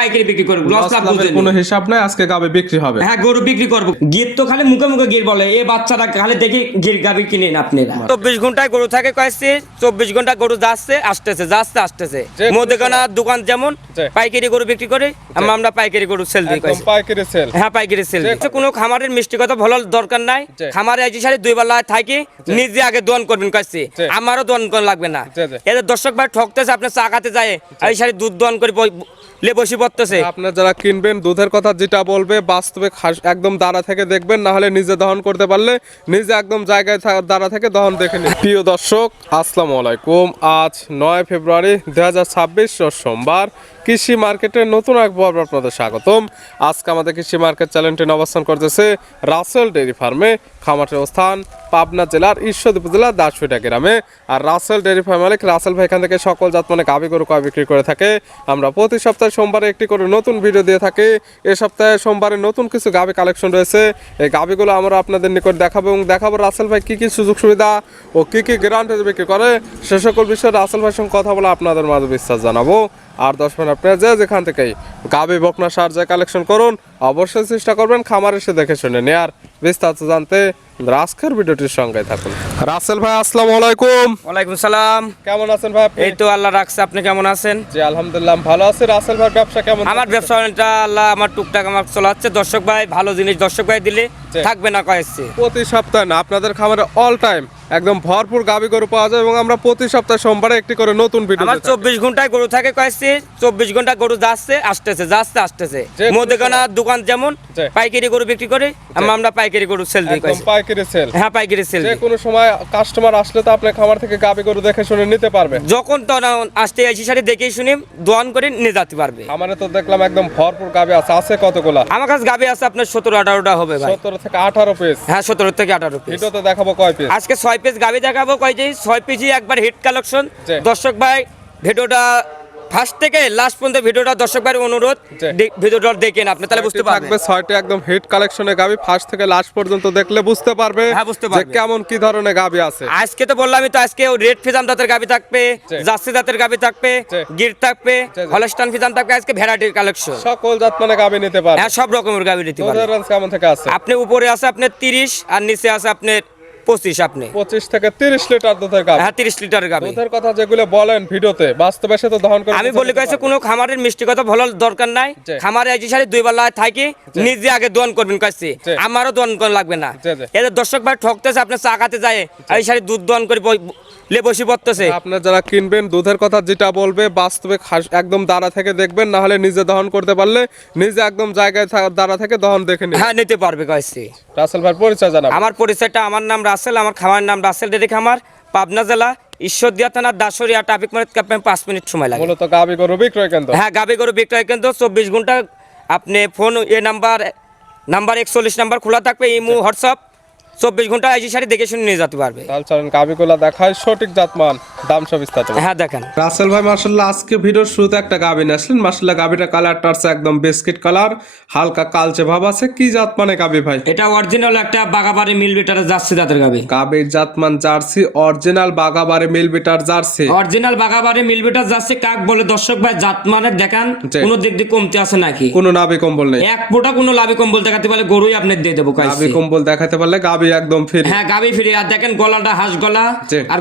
পাইকারি বিক্রি করব, লস লাভ বুঝেন কোনো হিসাব নাই, আজকে গাবে বিক্রি হবে। হ্যাঁ গরু বিক্রি করব। গির তো খালি মুখে মুখে গির বলে, এই বাচ্চাটা খালি দেখি গির গাবি কিনেন আপনারা। 24 ঘন্টায় গরু থাকে কয়েছে, 24 ঘন্টা গরু যাচ্ছে আসতেছে যাচ্ছে আসতেছে। মুদিখানা দোকান যেমন পাইকারি গরু বিক্রি করে, আমরা পাইকারি গরু সেল দিই। একদম পাইকারি সেল। হ্যাঁ পাইকারি সেল। কোনো খামারের মিষ্টি কথা ভালো দরকার নাই, খামারে এই সারি দুই বেলা থাকি নিজে আগে দোয়ান করবেন কাছে, আমারও দোয়ান করা লাগবে না। এদের দর্শক ভাই ঠকতেছে, আপনার চা খাতে যায় এই সারি দুধ দোয়ান করে লে বসে পড়তেছে। আপনার যারা কিনবেন দুধের কথা যেটা বলবে বাস্তবে একদম দাঁড়া থেকে দেখবেন, না হলে নিজে দহন করতে পারলে নিজে একদম জায়গায় দাঁড়া থেকে দহন দেখে নিন। প্রিয় দর্শক আসসালামু আলাইকুম, আজ 9 ফেব্রুয়ারি 2026 সোমবার। কৃষি মার্কেটের নতুন এক পর্ব আপনাদের স্বাগতম। আজকে আমাদের কৃষি মার্কেট চ্যানেলটি অবস্থান করতেছে রাসেল ডেইরি ফার্মে। খামারের অবস্থান পাবনা জেলার ঈশ্বরদী উপজেলার দাসুইটা গ্রামে। আর রাসেল ডেইরি ফার্ম মালিক রাসেল ভাই এখান থেকে সকল জাত মানে গাভী গরু কয় বিক্রি করে থাকে। আমরা প্রতি সপ্তাহে সোমবারে একটি করে নতুন ভিডিও দিয়ে থাকি। এ সপ্তাহে সোমবারে নতুন কিছু গাভী কালেকশন রয়েছে, এই গাভীগুলো আমরা আপনাদের নিকট দেখাবো এবং দেখাবো রাসেল ভাই কী কী সুযোগ সুবিধা ও কী কী গ্যারান্টি বিক্রি করে, সে সকল বিষয়ে রাসেল ভাইয়ের সঙ্গে কথা বলে আপনাদের মাঝে বিশ্বাস জানাবো। আর 10 মিনিট আপনারা যেখান থেকেই গাভী বকনা সার যায় কালেকশন করুন, অবশ্যই চেষ্টা করবেন খামার এসে দেখে শুনে নেয়ার। বিস্তারিত জানতে আজকের ভিডিওটির সঙ্গে থাকুন। রাসেল ভাই আসসালামু আলাইকুম। ওয়ালাইকুম সালাম। কেমন আছেন ভাই আপনি? এই তো আল্লাহ রাখছে, আপনি কেমন আছেন? জি আলহামদুলিল্লাহ ভালো আছি। রাসেল ভাই ব্যবসা কেমন? আমার ব্যবসাটা আল্লাহ আমার টুকটাক আমার চলাচ্ছে। দর্শক ভাই ভালো জিনিস দর্শক ভাই দিলে থাকবে না কয়েছে। প্রতি সপ্তাহে না আপনাদের খামারে অল টাইম একদম ভরপুর গাভী গরু পাওয়া যায় এবং আমরা প্রতি সপ্তাহে সোমবারে একটি করে নতুন ভিডিও। আমার 24 ঘন্টায় গরু থাকে কয়েছে, 24 ঘন্টা গরু যাচ্ছে আসতেছে যাচ্ছে আসতেছে। মুদিখানা দোকান যেমন পাইকারি গরু বিক্রি করে, আমরা পাইকারি গরু সেল দিই। একদম পাইকারি সেল। হ্যাঁ পাইকারি সেল। যে কোনো সময় কাস্টমার আসলে তো আপনি খামার থেকে গাভী গরু দেখে শুনে নিতে পারবে। যখন তখন আসতে আইসি সারি দেখেই শুনি দোয়ান করে নিয়ে যেতে পারবে। আমারে তো দেখলাম একদম ভরপুর গাভী আছে। আছে কতগুলা? আমার কাছে গাভী আছে আপনার 17-18টা হবে ভাই। 17 থেকে 18 পিস। হ্যাঁ 17 থেকে 18 পিস। ভিডিওতে দেখাবো কয় পিস? আজকে 6 পিস গাভী দেখাবো। কয় যে 6 পিসই একবার হিট কালেকশন। দর্শক ভাই ভিডিওটা ফার্স্ট থেকে লাস্ট পর্যন্ত ভিডিওটা দর্শক ভাইয়ের অনুরোধ ভিডিওটা দেখেন, আপনি তাহলে বুঝতে পারবেন। থাকবে 6টি একদম হিট কালেকশনের গাভী, ফার্স্ট থেকে লাস্ট পর্যন্ত দেখলে বুঝতে পারবে যে কেমন কি ধরনের গাভী আছে। আজকে তো বললামই তো, আজকে রেড ফিজাম জাতের গাভী থাকবে, জার্সি জাতের গাভী থাকবে, গির থাকবে, হলস্টাইন ফিজাম থাকবে। আজকে ভ্যারাইটির কালেকশন, সকল জাত মানে গাভী নিতে পারবে। হ্যাঁ সব রকমের গাভী নিতে পারবে। রেঞ্জ কেমন থেকে আছে? আপনি উপরে আছে আপনার 30 আর নিচে আছে আপনার 25। আপনি 25 থেকে 30 লিটার দুধের গাভী। হ্যাঁ 30 লিটারের গাভী। দুধের কথা যেগুলো বলেন ভিডিওতে বাস্তবে সে তো দহন করে। আমি বলি কইছে কোনো খামারের মিষ্টি কথা ভালো দরকার নাই, খামারে এই সারি দুই বেলা থাকি নিজে আগে দোয়ান করবেন কাছে, আমারও দোয়ান করা লাগবে না। এদের দর্শক ভাই ঠকতেছে, আপনার চা খাতে যায় এই সারি দুধ দোয়ান করে লে বসে পড়তেছে। আপনারা যারা কিনবেন দুধের কথা যেটা বলবে বাস্তবে একদম দাঁড়া থেকে দেখবেন, না হলে নিজে দহন করতে পারলে নিজে একদম জায়গায় দাঁড়া থেকে দহন দেখে নিন। হ্যাঁ নিতে পারবে কইছে। রাসেল ভাই পরিচয় জানাবো। আমার পরিচয়টা, আমার নাম রাসেল, আমার খামার নাম রাসেল ডেইরি খামার, পাবনা জেলা ঈশ্বরদী থানা দাসুরিয়া ট্রাফিক মার্কেট। আপনার 5 মিনিট সময় লাগে। মূলত গাভী গরু বিক্রয় কেন্দ্র। হ্যাঁ গাভী গরু বিক্রয় কেন্দ্র 24 ঘন্টা। আপনি ফোন নাম্বার 41 নাম্বার খোলা থাকবে, ইমো হোয়াটসঅ্যাপ 24 ঘন্টা এই সারি দেখে শুনে নিয়ে যেতে পারবে। তাহলে চলেন গাভীগুলো দেখায়, সঠিক জাতমান দাম সব বিস্তারিত। হ্যাঁ দেখেন রাসেল ভাই মাশাআল্লাহ আজকে ভিডিওর শুরুতে একটা গাভী নিয়ে আসলেন। মাশাআল্লাহ গাভীটা কালারটা আছে একদম বিস্কিট কালার, হালকা কালচে ভাব আছে। কি জাত মানে গাভী ভাই? এটা অরিজিনাল একটা বাগাবাড়ি মিল বিটারের জার্সি জাতের গাভী। গাভীর জাতমান জার্সি, অরিজিনাল বাগাবাড়ি মিল বিটার জার্সি। অরিজিনাল বাগাবাড়ি মিল বিটার জার্সি কাক বলে দর্শক ভাই জাতমানের দেখেন কোনো দিক দিয়ে কমতি আছে নাকি? কোনো নাভি কম্বল নেই, এক ফোঁটা কোনো লাভি কম্বল দেখাতে পারলে গরুই আপনি দিয়ে দেবো। নাভি কম্বল দেখাতে পারলে গাভী একদম ফ্রি। হ্যাঁ গাভী ফ্রি। আর দেখেন গলাটা হাঁস গলা, আর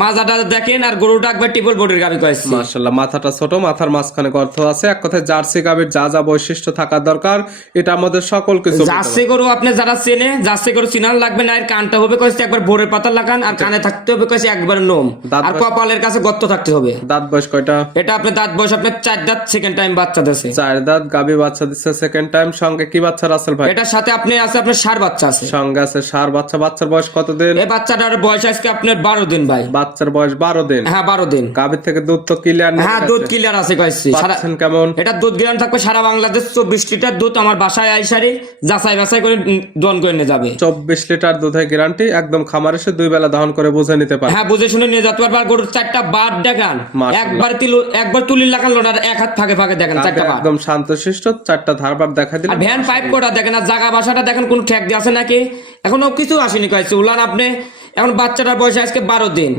মাজাটা দেখেন, আর গরুটা একবার টিপল বডির গাভী কয়েছে। মাশাআল্লাহ মাথাটা ছোট, মাথার মাঝখানে গর্ত আছে। এক কথায় জার্সি গাভীর যা যা বৈশিষ্ট্য থাকা দরকার এটা আমাদের সকল কিছু। জার্সি গরু আপনি যারা চেনে, জার্সি গরু চিনার লাগবে না। এর কানটা হবে কয়েছে একবার ভোরের পাতা লাগান, আর কানে থাকতে হবে কয়েছে একবার নোম, আর কপালের কাছে গর্ত থাকতে হবে। দাঁত বয়স কয়টা? এটা আপনার দাঁত বয়স আপনার 4 দাঁত, সেকেন্ড টাইম বাচ্চা দিচ্ছে। 4 দাঁত গাভী বাচ্চা দিচ্ছে সেকেন্ড টাইম। সঙ্গে কি বাচ্চা রাসেল ভাই? এটার সাথে আপনি আছে আপনার ষাঁড় বাচ্চা আছে। সঙ্গে আছে ষাঁড় বাচ্চা। বাচ্চার বয়স কত দিন? এই বাচ্চাটার বয়স আজকে আপনার 12 দিন ভাই। বাচ্চার বয়স 12 দিন। হ্যাঁ 12 দিন। গাভীর থেকে দুধ তো ক্লিয়ার? হ্যাঁ দুধ ক্লিয়ার আছে কয়েছে। পাচ্ছেন কেমন? এটা দুধ গ্রাম থাকবে সারা বাংলাদেশ। 24 লিটার দুধ আমার বাসায় আইসারি যাচাই বাছাই করে দহন করে নিয়ে যাবে। 24 লিটার দুধের গ্যারান্টি, একদম খামার এসে দুই বেলা দহন করে বুঝে নিতে পারবে। হ্যাঁ বুঝে শুনে নিয়ে যেতে পারবে। আর গরুর 4টা বাট দেখান, একবার তুলি লাগান লোনার এক হাত ফাঁকে ফাঁকে দেখেন 4টা বাট। একদম শান্তশিষ্ট 4টা ধারবার দেখা দিল। আর ভ্যান পাইপ কোটা দেখেন, আর জায়গা বাসাটা দেখেন কোন ঠেক দিয়ে আছে নাকি, এখনো কিছু আসেনি কয়েছে। উলান আপনি এখন বাচ্চাটার বয়স আজকে 12 দিন।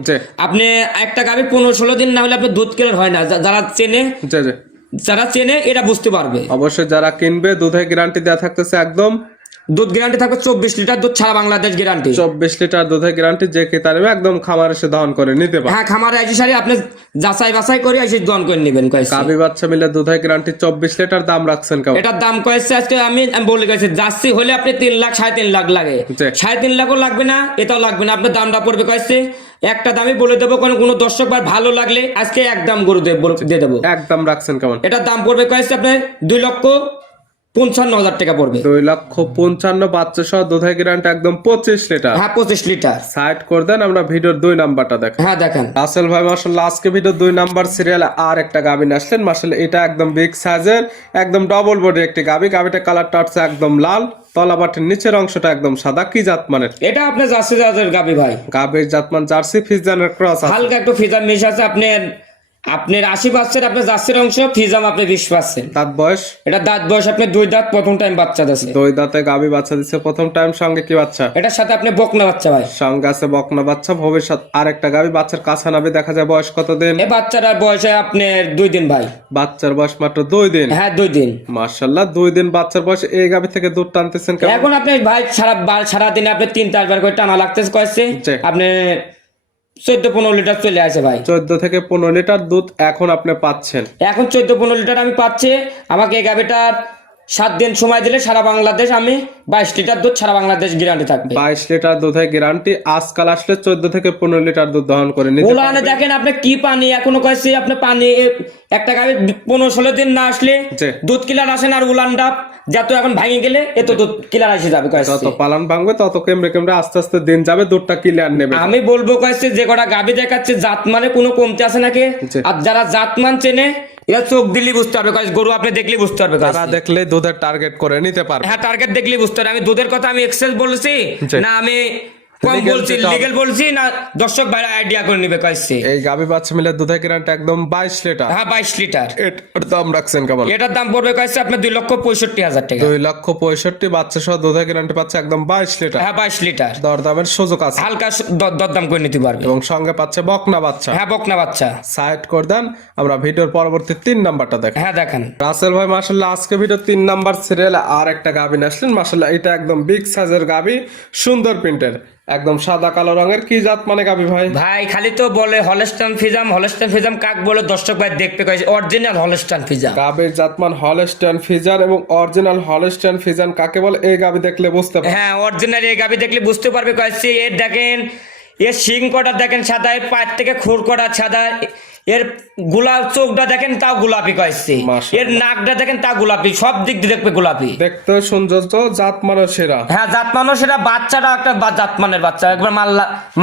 আপনি একটা গাভী 15-16 দিন না হলে আপনি দুধ ক্লিয়ার হয় না। যারা চেনে যারা চেনে এটা বুঝতে পারবে। অবশ্যই যারা কিনবে দুধের গ্যারান্টি দেওয়া থাকতেছে একদম, দুধ গ্যারান্টি থাকবে 24 লিটার দুধ, সারা বাংলাদেশ গ্যারান্টি। 24 লিটার দুধের গ্যারান্টি, যে ক্রেতা নেবে একদম খামার এসে দহন করে নিতে পারে। হ্যাঁ, খামারে এসে সারি আপনি যাচাই বাছাই করে এসে দহন করে নেবেন। গাভী বাচ্চা মিলে দুধের গ্যারান্টি 24 লিটার, দাম রাখছেন কেমন? এটার দাম কয়েছে আজকে আমি বলে গেছি, জার্সি হলে আপনি 3 লাখ 3.5 লাখ লাগে, 3.5 লাখও লাগবে না, এটাও লাগবে না, আপনার দামটা পড়বে কয়েছে একটা দামই বলে দেবো, কোনো দর্শক ভাই ভালো লাগলে আজকে একদম গরু দিয়ে দেবো। একদম রাখছেন কেমন? এটার দাম পড়বে কয়েছে আপনার 2,55,000 টাকা পড়বে। 2,55,000 বাচ্চা সহ দুধের গ্যারান্টি একদম 25 লিটার। হ্যাঁ, 25 লিটার। সাইড করে দেন, আমরা ভিডিওর 2 নাম্বারটা দেখেন। হ্যাঁ দেখেন। রাসেল ভাই মাশাআল্লাহ আজকে ভিডিও 2 নাম্বার সিরিয়ালে আর একটা গাভী আসলেন। মাশাআল্লাহ এটা একদম বিগ সাইজের, একদম ডবল বডি একটি গাভী। গাভীটা কালারটা হচ্ছে একদম লাল, তলাবাটের নিচের অংশটা একদম সাদা। কি জাত মানের? এটা আপনার জার্সি জাতের গাভী ভাই। গাভীর জাতমান জার্সি ফিজিয়ানের ক্রস আছে, হালকা একটু ফিজাম মিশ আছে। আপনার 80% আপনার জার্সির অংশ, ফিজাম আপনি 20%। দাঁত বয়স? এটা দাঁত বয়স আপনার 2 দাঁত, প্রথম টাইম বাচ্চা দিচ্ছে। 2 দাঁতে গাভী বাচ্চা দিচ্ছে প্রথম টাইম। সঙ্গে কি বাচ্চা? এটার সাথে আপনি বকনা বাচ্চা ভাই। সঙ্গে আছে বকনা বাচ্চা। ভবিষ্যৎ আরেকটা গাভী বাচ্চার কাছা নাবে দেখা যায়। বয়স কত দিন? এই বাচ্চাটার বয়স আপনার 2 দিন ভাই। বাচ্চার বয়স মাত্র 2 দিন? হ্যাঁ 2 দিন। মাশাআল্লাহ 2 দিন বাচ্চার বয়স। এই গাভী থেকে দুধ টানতেছেন কেমন? এখন আপনি ভাই সারা দিনে আপনি 3-4 বার করে টানা লাগতেছে কয়েছে। আপনি 14-15 লিটার চলে আসে ভাই। 14 থেকে 15 লিটার দুধ এখন আপনি পাচ্ছেন। এখন 14-15 লিটার আমি পাচ্ছি। আমাকে এই গাভীটার 7 দিন সময় দিলে সারা বাংলাদেশ আমি 22 লিটার দুধ, সারা বাংলাদেশ গ্যারান্টি থাকবে। 22 লিটার দুধের গ্যারান্টি। আজকাল আসলে 14 থেকে 15 লিটার দুধ দহন করে নিতে ওলানে পারবেন। দেখেন আপনি কি পানি এখনো কয়েছে আপনি পানি একটা গাভী 15-16 দিন না আসলে দুধ কিলার আসেন। আর উলানটা যত এখন ভাঙে গেলে এত দুধ কিলার এসে যাবে কয়েছে। যত পালান ভাঙবে তত কেমরে কেমরে আস্তে আস্তে দিন যাবে, দুধটা ক্লিয়ার নেবে। আমি বলবো কয়েছে যে কটা গাভী দেখাচ্ছে জাত মানে কোনো কমতে আছে নাকি। আর যারা জাতমান চেনে এরা চোখ দিলেই বুঝতে পারবে কয়েছে, গরু আপনি দেখলেই বুঝতে পারবে। তারা দেখলে দুধের টার্গেট করে নিতে পারবে। হ্যাঁ, টার্গেট দেখলেই বুঝতে পারবে। আমি দুধের কথা আমি এক্সেস বলছি না, আমি কম বলছি, লিগ্যাল বলছি না, দর্শক বাইরে আইডিয়া করে নিবে কয়েছে। এই গাভী বাচ্চা মিলে দুধের গ্যারান্টি একদম 22 লিটার। হ্যাঁ 22 লিটার। এটার দাম রাখছেন কেমন? এটার দাম পড়বে কয়েছে আপনার 2,65,000 টাকা। 2,65,000 বাচ্চা সহ দুধের গ্যারান্টি পাচ্ছে একদম 22 লিটার। হ্যাঁ 22 লিটার। দরদামের সুযোগ আছে, হালকা দরদাম করে নিতে পারবে। এবং সঙ্গে পাচ্ছে বকনা বাচ্চা। হ্যাঁ বকনা বাচ্চা। সাইড করে দেন, আমরা ভিডিওর পরবর্তী 3 নাম্বারটা দেখেন। হ্যাঁ দেখেন। রাসেল ভাই মাশাআল্লাহ আজকে ভিডিও 3 নাম্বার সিরিয়ালে আর একটা গাভী আসলেন। মাশাআল্লাহ এটা একদম বিগ সাইজের গাভী, সুন্দর প্রিন্টের, একদম সাদা কালো রঙের। কি জাত মানে গাভী ভাই? ভাই খালি তো বলে হলস্টাইন ফিজাম, হলস্টাইন ফিজাম কাক বলে দর্শক ভাই দেখতে কয়েছে অরিজিনাল হলস্টাইন ফিজাম। গাভীর জাতমান হলস্টাইন ফিজান, এবং অরিজিনাল হলস্টাইন ফিজান কাকে বলে এই গাভী দেখলে বুঝতে পারবে। হ্যাঁ অরিজিনাল এই গাভী দেখলে বুঝতে পারবে কয়েছে। এর দেখেন এর শিং কটা দেখেন সাদা, এর পায়ের থেকে খুর কটা সাদা, এর গোলাপ চোখটা দেখেন তাও গোলাপি কয়েছে, এর নাকটা দেখেন তা গোলাপি, সব দিক দিয়ে দেখবে গোলাপি। দেখতে সৌন্দর্য, জাত মানে সেরা। হ্যাঁ জাত মানুষ, সেটা বাচ্চাটা একটা জাত মানের বাচ্চা, একবার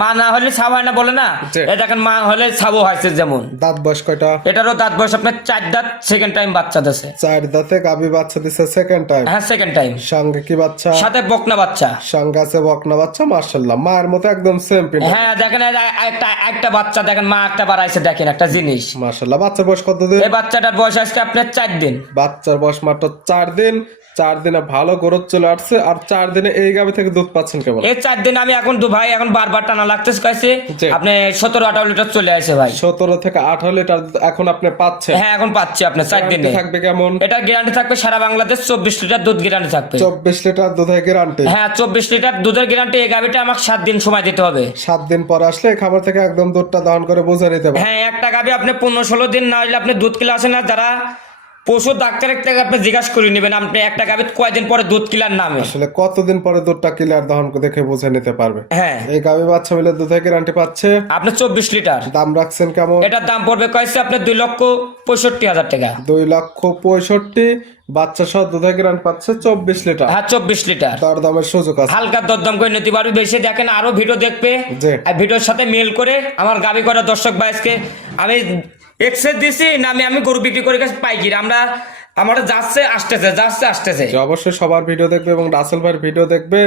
মা না হলে ছাব হয় না বলে না, এ দেখেন মা হলে ছাবও হয়েছে। যেমন দাঁত বয়স কয়টা? এটারও দাঁত বয়স আপনার 4 দাঁত, সেকেন্ড টাইম বাচ্চা দিছে। 4 দাঁতে গাভী বাচ্চা দিছে সেকেন্ড টাইম। হ্যাঁ সেকেন্ড টাইম। সঙ্গে কি বাচ্চা? সাথে বকনা বাচ্চা। সঙ্গে আছে বকনা বাচ্চা। মাশাআল্লাহ মায়ের মতো একদম সেম প্রিন্ট। হ্যাঁ দেখেন একটা বাচ্চা দেখেন, মা একটা বাড়াইছে, দেখেন একটা জিনিস। মাশাআল্লাহ বাচ্চার বয়স কত দিন? এই বাচ্চাটার বয়স আজকে আপনার 4 দিন। বাচ্চার বয়স মাত্র 4 দিন। 4 দিনে ভালো গ্রোথ চলে আসছে। আর 4 দিনে এই গাভী থেকে দুধ পাচ্ছেন কেমন? এই 4 দিন আমি এখন ভাই এখন বারবার টানা লাগতেছে কইছে আপনি 17-18 লিটার চলে আসে ভাই। 17 থেকে 18 লিটার এখন আপনি পাচ্ছেন? হ্যাঁ এখন পাচ্ছি আপনি 4 দিনে। থাকবে কেমন? এটা গ্যারান্টি থাকবে সারা বাংলাদেশ 24 লিটার দুধ গ্যারান্টি থাকবে। 24 লিটার দুধের গ্যারান্টি? হ্যাঁ 24 লিটার দুধের গ্যারান্টি। এই গাভীটা আমাকে 7 দিন সময় দিতে হবে। 7 দিন পর আসলে খামার থেকে একদম দুধটা দহন করে বুঝে নিতে পারবেন। হ্যাঁ একটা গাভী আপনি 15-16 দিন না হলে আপনি দুধ কিলো আসে না। যারা পশু ডাক্তারের থেকে আপনি জিজ্ঞাসা করে নেবেন আপনি একটা গাভী কয়দিন পরে দুধ কিলার নামে, আসলে কতদিন পরে দুধটা ক্লিয়ার দহন দেখে বুঝে নিতে পারবে। হ্যাঁ এই গাভী বাচ্চা মিলে দুধের গ্যারান্টি পাচ্ছে আপনি 24 লিটার। দাম রাখছেন কেমন? এটার দাম পড়বে কয়েছে আপনার 2,65,000 টাকা। 2,65,000 বাচ্চা সহ দুধের গ্যারান্টি পাচ্ছে 24 লিটার। হ্যাঁ 24 লিটার। তার দামের সুযোগ আছে, হালকা দরদাম করে নিতে পারবে। বেশি দেখেন আরো ভিডিও দেখবে, জি। আর ভিডিওর সাথে মেল করে আমার গাভী করা দর্শক ভাইকে আমি এক্সেস দিছি না, আমি গরু বিক্রি করে গেছি পাইকিরি। আমার যাচ্ছে আসতেছে। অবশ্যই সবার ভিডিও দেখবে এবং রাসেল ভাইয়ের ভিডিও দেখবে।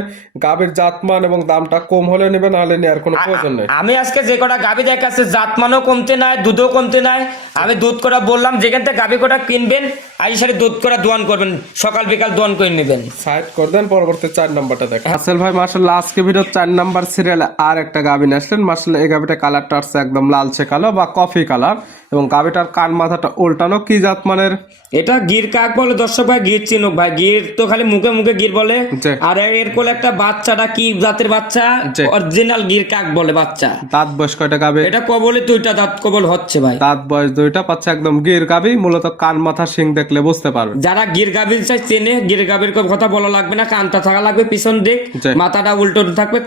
গাভীর জাতমান এবং দামটা কম হলে নেবে, না হলে নেওয়ার কোনো প্রয়োজন নেই। আমি আজকে যে কটা গাভী দেখাচ্ছে জাতমানও কমতে নাই, দুধও কমতে নাই। আমি দুধ করা বললাম যেখান থেকে গাভী কটা কিনবেন আজ সারি দুধ করা দোয়ান করবেন, সকাল বিকাল দোয়ান করে নেবেন। সাইড করে দেন, পরবর্তী 4 নাম্বারটা দেখেন। রাসেল ভাই মাশাআল্লাহ আজকে ভিডিও 4 নাম্বার সিরিয়ালে আর একটা গাভী আসলেন। মাশাআল্লাহ এই গাভীটা কালারটা আসছে একদম লালচে কালো বা কফি কালার। এবং গাবিটার কান মাথাটা উল্টানো, কি জাত মানের? এটা গির কাক বলে দর্শক ভাই, গির চিনুক ভাই। গির তো খালি মুখে মুখে গির বলে, জি। আর এর কোলে একটা বাচ্চাটা কি জাতের বাচ্চা, জি। অরিজিনাল গির কাক বলে বাচ্চা। দাঁত বয়স কয়টা গাবে? এটা কবলে 2টা দাঁত কবল হচ্ছে ভাই। দাঁত বয়স 2টা, পাচ্ছে একদম গির গাবি, মূলত কান মাথা শিং দেখলে বুঝতে পারবে। যারা গির গাভীর চাই চেনে, গির গাভীর কথা বলা লাগবে না, কানটা থাকা লাগবে পিছন দিক, জি। মাথাটা উল্টো থাকবে,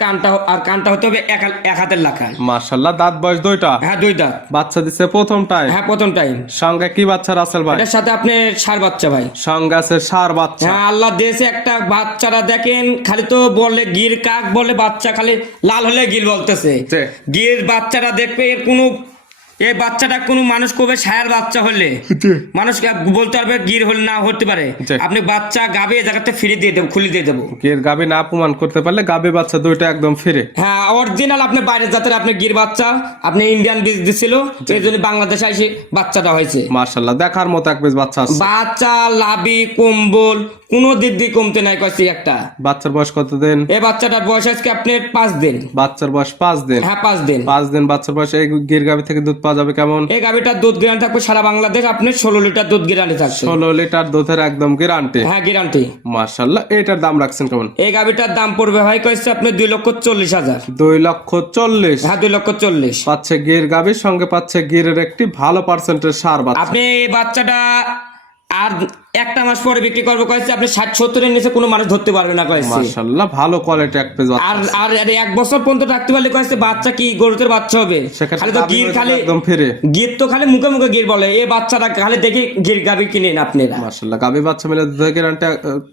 কানটা হতে হবে এক হাতের লাখায়। মাশাআল্লাহ, দাঁত বয়স 2টা। হ্যাঁ 2 দাঁত। বাচ্চা দিচ্ছে প্রথম টাইম। হ্যাঁ প্রথম টাইম। সঙ্গে কি বাচ্চা রাসেল ভাই? এটার সাথে আপনি ষাঁড় বাচ্চা ভাই। সঙ্গে আছে ষাঁড় বাচ্চা। হ্যাঁ আল্লাহ দিয়েছে একটা বাচ্চারা, দেখেন খালি তো বলে গির কাক বলে, বাচ্চা খালি লাল হলে গির বলতেছে। জি। গির বাচ্চাটা দেখবে এর কোনো, এই বাচ্চাটা কোনো মানুষ কবে ষাঁড় বাচ্চা হলে মানুষ বলতে পারবে গির হলে না হতে পারে। জি। আপনি বাচ্চা গাবে জায়গাতে ফিরে দিয়ে দেবো, খুলে দিয়ে দেবো। গির গাবি না প্রমাণ করতে পারলে গাবি বাচ্চা 2টা একদম ফিরে। হ্যাঁ অরিজিনাল আপনি বাইরের জাতের আপনি গির বাচ্চা, আপনি ইন্ডিয়ান বীজ দিছিল, এই জন্য বাংলাদেশে এসে বাচ্চাটা হয়েছে। মাশাআল্লাহ, দেখার মতো এক পিস বাচ্চা আছে। বাচ্চা লাভি কম্বল কোনো দিক দিয়ে কমতে নাই কয়েছি একটা। বাচ্চার বয়স কত দিন? এই বাচ্চাটার বয়স আজকে আপনার 5 দিন। বাচ্চার বয়স 5 দিন। হ্যাঁ 5 দিন। 5 দিন বাচ্চার বয়স। এই গির গাবি থেকে দুধ পাওয়া যাবে কেমন? এই গাভিটার দুধ গ্যারান্টি থাকবে সারা বাংলাদেশ আপনার 16 লিটার দুধ গ্যারান্টি থাকবে। 16 লিটার দুধের একদম গ্যারান্টি। হ্যাঁ গ্যারান্টি। মাশাআল্লাহ, এটার দাম রাখছেন কেমন? এই গাভিটার দাম পড়বে ভাই কয়েছে আপনি 2,40,000। 2,40,000। হ্যাঁ 2,40,000। পাচ্ছে গির গাবির সঙ্গে পাচ্ছে গিরের একটি ভালো পার্সেন্টের ষাঁড় বাচ্চা। আপনি এই বাচ্চাটা আর একটা মাস পরে বিক্রি করবো কয়েছে আপনি 60-70 এর নিচে কোনো মানুষ ধরতে পারবে না কয়েছে। মাশাআল্লাহ, ভালো কোয়ালিটি এক পিস বাচ্চা। আর আর আর 1 বছর পর্যন্ত রাখতে পারলে কয়েছে বাচ্চা কি গরুতের বাচ্চা হবে। সেক্ষেত্রে খালি তো গাভী গির হয়তো খালি একদম ফিরে। গির তো খালি মুখে মুখে গির বলে, এই বাচ্চাটা খালি দেখে গির গাভি কিনেন আপনারা। মাশাআল্লাহ, গাবি বাচ্চা মিলে দুধের গ্যারান্টি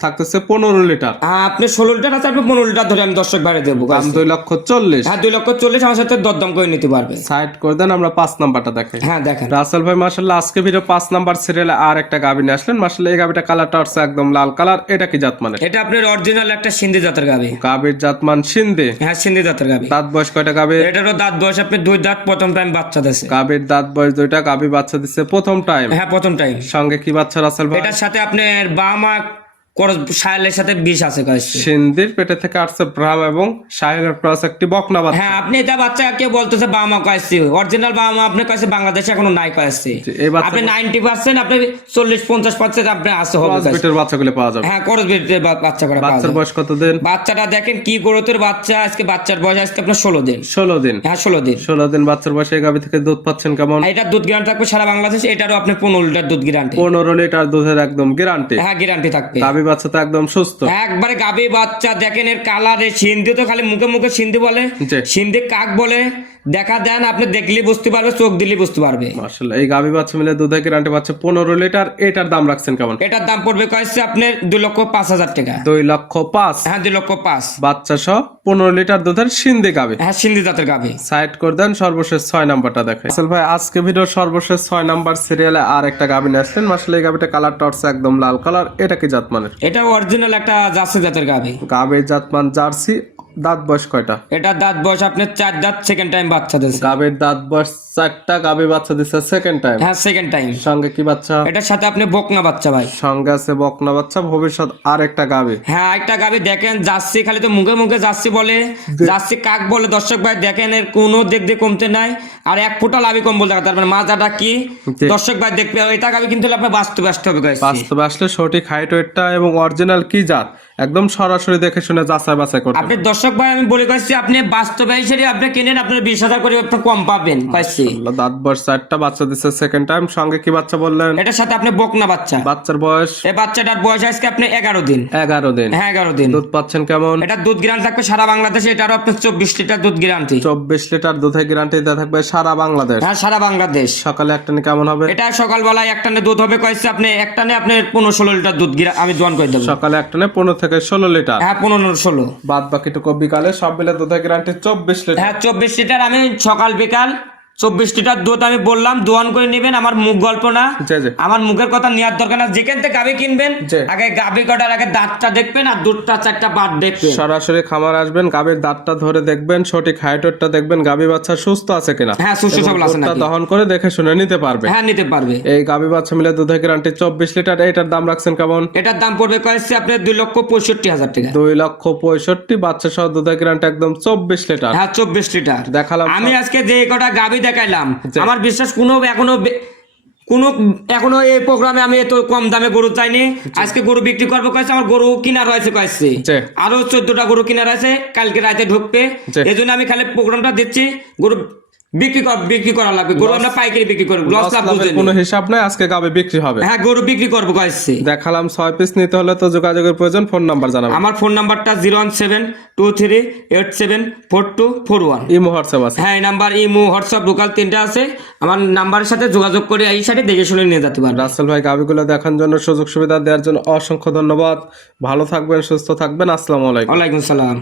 থাকতেছে 15 লিটার। হ্যাঁ আপনি 16 লিটার আছে, আপনি 15 লিটার ধরে আমি দর্শক ভাড়া দেবো। দাম 2,40,000। হ্যাঁ 2,40,000 আমার সাথে দরদাম করে নিতে পারবে। সাইড করে দেন, আমরা 5 নাম্বারটা দেখেন। হ্যাঁ দেখেন। রাসেল ভাই মাশাআল্লাহ আজকে ভিডিও 5 নাম্বার সিরিয়ালে আর একটা গাবি নিয়ে আসলেন। মাশাআল্লাহ, এই গাবিটা কালারটা হচ্ছে একদম লাল কালার। এটা কি জাত মানে? এটা আপনার অরিজিনাল একটা সিন্ধি জাতের গাভি। গাবির জাতমান সিন্ধি। হ্যাঁ সিন্ধি জাতের গাভি। দাঁত বয়স কয়টা গাবির? এটারও দাঁত বয়স আপনি 2 দাঁত, প্রথম টাইম বাচ্চা দিছে। গাবির দাঁত বয়স 2টা, গাবি বাচ্চা দিচ্ছে প্রথম টাইম। হ্যাঁ প্রথম টাইম। সঙ্গে কি বাচ্চা রাসেল ভাই? এটার সাথে আপনার বামা সাইলের সাথে বিষ আছে কয়েছে। সিন্ধির পেটে থেকে আসছে ব্রাহ্ম এবং শাহিনের প্লাস একটি বকনা বাচ্চা। হ্যাঁ আপনি এটা বাচ্চা কেউ বলতেছে বামা কয়েছে, অরিজিনাল বামা আপনি কয়েছে বাংলাদেশে এখনো নাই কয়েছে। এই বাচ্চা আপনি 90% আপনি 40-50% আপনি আছে হবে কয়েছে। হসপিটাল বাচ্চাগুলো পাওয়া যাবে। হ্যাঁ করস বিটের বাচ্চা করে পাওয়া বাচ্চার যায়। বয়স কত দিন? বাচ্চাটা দেখেন কি গ্রোথের বাচ্চা, আজকে বাচ্চার বয়স আজকে আপনার 16 দিন। 16 দিন। হ্যাঁ 16 দিন। 16 দিন বাচ্চার বয়সে এই গাভী থেকে দুধ পাচ্ছেন কেমন? এটা দুধ গ্যারান্টি থাকবে সারা বাংলাদেশ, এটারও আপনি 15 লিটার দুধ গ্যারান্টি। 15 লিটার দুধের একদম গ্যারান্টি। হ্যাঁ গ্যারান্টি থাকবে। গাভী বাচ্চা তো একদম সুস্থ। একবারে গাভী বাচ্চা দেখেন এর কালারে, সিন্ধি তো খালি মুখে মুখে সিন্ধি বলে, জি। সিন্ধি কাক বলে। দেখা দেন আপনি দেখলে বুঝতে পারবে, চোখ দিলে বুঝতে পারবে। মাশাআল্লাহ, এই গাভী বাচ্চা মিলে দুধের গ্যারান্টি পাচ্ছে 15 লিটার। এটার দাম রাখছেন কেমন? এটার দাম পড়বে কয়েছে আপনার 2,05,000 টাকা। 2,05,000। হ্যাঁ 2,05,000। বাচ্চা সহ 15 লিটার দুধের সিন্ধি গাভী। হ্যাঁ সিন্ধি জাতের গাভী। সাইড করে দেন, সর্বশেষ 6 নাম্বারটা দেখেন। আসল ভাই আজকে ভিডিওর সর্বশেষ 6 নাম্বার সিরিয়ালে আর একটা গাভী নিয়ে আসলেন। মাশাআল্লাহ, এই গাভীটা কালারটা হচ্ছে একদম লাল কালার। এটা কি জাত মানের? এটা অরিজিনাল একটা জার্সি জাতের গাভী। গাভীর জাতমান জার্সি। দাঁত বয়স কয়টা? এটা দাঁত বয়স আপনার 4 দাঁত, সেকেন্ড টাইম বাচ্চা দিয়েছে। গাভীর দাঁত বয়স 4টা, গাভী বাচ্চা দিচ্ছে সেকেন্ড টাইম। হ্যাঁ সেকেন্ড টাইম। সঙ্গে কি বাচ্চা? এটার সাথে আপনি বকনা বাচ্চা ভাই। সঙ্গে আছে বকনা বাচ্চা, ভবিষ্যৎ আর একটা গাভী। হ্যাঁ একটা গাভী দেখেন জার্সি, খালি তো মুখে মুখে জার্সি বলে, জার্সি কাক বলে। দর্শক ভাই দেখেন এর কোনো দিক দিয়ে কমতে নাই, আর 1 ফুটা লাভি কম্বল দেখাতে পারবেন। মাজাটা কি দর্শক ভাই দেখবে, এটা গাভী কিন্তু আপনার বাস্তবে আসতে হবে গাইস। বাস্তবে আসলে সঠিক হাইট ওয়েটটা এবং অরিজিনাল কি জাত একদম সরাসরি দেখে শুনে যাচাই বাছাই করতে আপনি দর্শক ভাই আমি বলে কইছি, আপনি বাস্তবে এসে আপনি কিনেন, আপনার 20,000 করে আপনি কম পাবেন কইছি। দাঁত বয়স 4টা, বাচ্চা দিচ্ছে সেকেন্ড টাইম। সঙ্গে কি বাচ্চা বললেন? এটার সাথে আপনি বকনা বাচ্চা। বাচ্চার বয়স? এই বাচ্চাটার বয়স আজকে আপনি 11 দিন। 11 দিন। হ্যাঁ 11 দিন। দুধ পাচ্ছেন কেমন? এটা দুধ গ্যারান্টি থাকবে সারা বাংলাদেশে, এটারও আপনার 24 লিটার দুধ গ্যারান্টি। 24 লিটার দুধের গ্যারান্টি দেওয়া থাকবে সারা বাংলাদেশ। হ্যাঁ সারা বাংলাদেশ। সকালে একটানে কেমন হবে? এটা সকালবেলায় একটানে দুধ হবে কইছে আপনি, একটানে আপনি 15-16 লিটার দুধ আমি দোয়ান করে দেব। সকালে একটানে 15 থেকে 16 লিটার। হ্যাঁ 15-16। বাদ বাকিটুকু বিকালে সব মিলে দুধের গ্যারান্টি 24 লিটার। হ্যাঁ 24 লিটার। আমি সকাল বিকাল 24 লিটার দুধ আমি বললাম দোয়ান করে নেবেন। আমার মুখ গল্প না, জি জি। আমার মুখের কথা নেওয়ার দরকার না। যেখান থেকে গাভী কিনবেন জি। আগে গাভী কটার আগে দাঁতটা দেখবেন, আর দুধটা 4টা বাদ দেখবেন। সরাসরি খামার আসবেন, গাভীর দাঁতটা ধরে দেখবেন, সঠিক হাইট ওয়েটটা দেখবেন, গাভী বাচ্চা সুস্থ আছে কিনা। হ্যাঁ সুস্থ সবল আছে নাকি দহন করে দেখে শুনে নিতে পারবে। হ্যাঁ নিতে পারবে। এই গাভী বাচ্চা মিলে দুধের গ্যারান্টি 24 লিটার। এটার দাম রাখছেন কেমন? এটার দাম পড়বে কয়েছে আপনার 2,65,000 টাকা। 2,65,000 বাচ্চা সহ দুধের গ্যারান্টি একদম 24 লিটার। হ্যাঁ 24 লিটার দেখালাম আমি আজকে যে কটা গাভী দেখাইলাম, আমার বিশ্বাস এখনো এই প্রোগ্রামে আমি এত কম দামে গরু চাইনি। আজকে গরু বিক্রি করবো কয়েছে, আমার গরু কিনা রয়েছে কয়েছে, আরো 14টা গরু কিনা রয়েছে, কালকে রাতে ঢুকবে। এই জন্য আমি খালি প্রোগ্রামটা দিচ্ছি, গরু বিক্রি করা লাগবে। গরু আমরা পাইকারি বিক্রি করবো, লস লাভ বুঝে কোনো হিসাব নাই, আজকে গাবে বিক্রি হবে। হ্যাঁ, গরু বিক্রি করবো কয়েছে। দেখালাম 6 পিস নিতে হলে তো যোগাযোগের প্রয়োজন, ফোন নাম্বার জানাবেন। আমার ফোন নাম্বারটা 01723874241। ইমো হোয়াটসঅ্যাপ আছে? হ্যাঁ, এই নাম্বার ইমো হোয়াটসঅ্যাপ লোকাল 3টা আছে। আমার নাম্বারের সাথে যোগাযোগ করে এই সাথে দেখে শুনে নিয়ে যেতে পারবেন। রাসেল ভাই গাবিগুলো দেখার জন্য, সুযোগ সুবিধা দেওয়ার জন্য অসংখ্য ধন্যবাদ। ভালো থাকবেন, সুস্থ থাকবেন। আসসালামু আলাইকুম। ওয়ালাইকুম সালাম।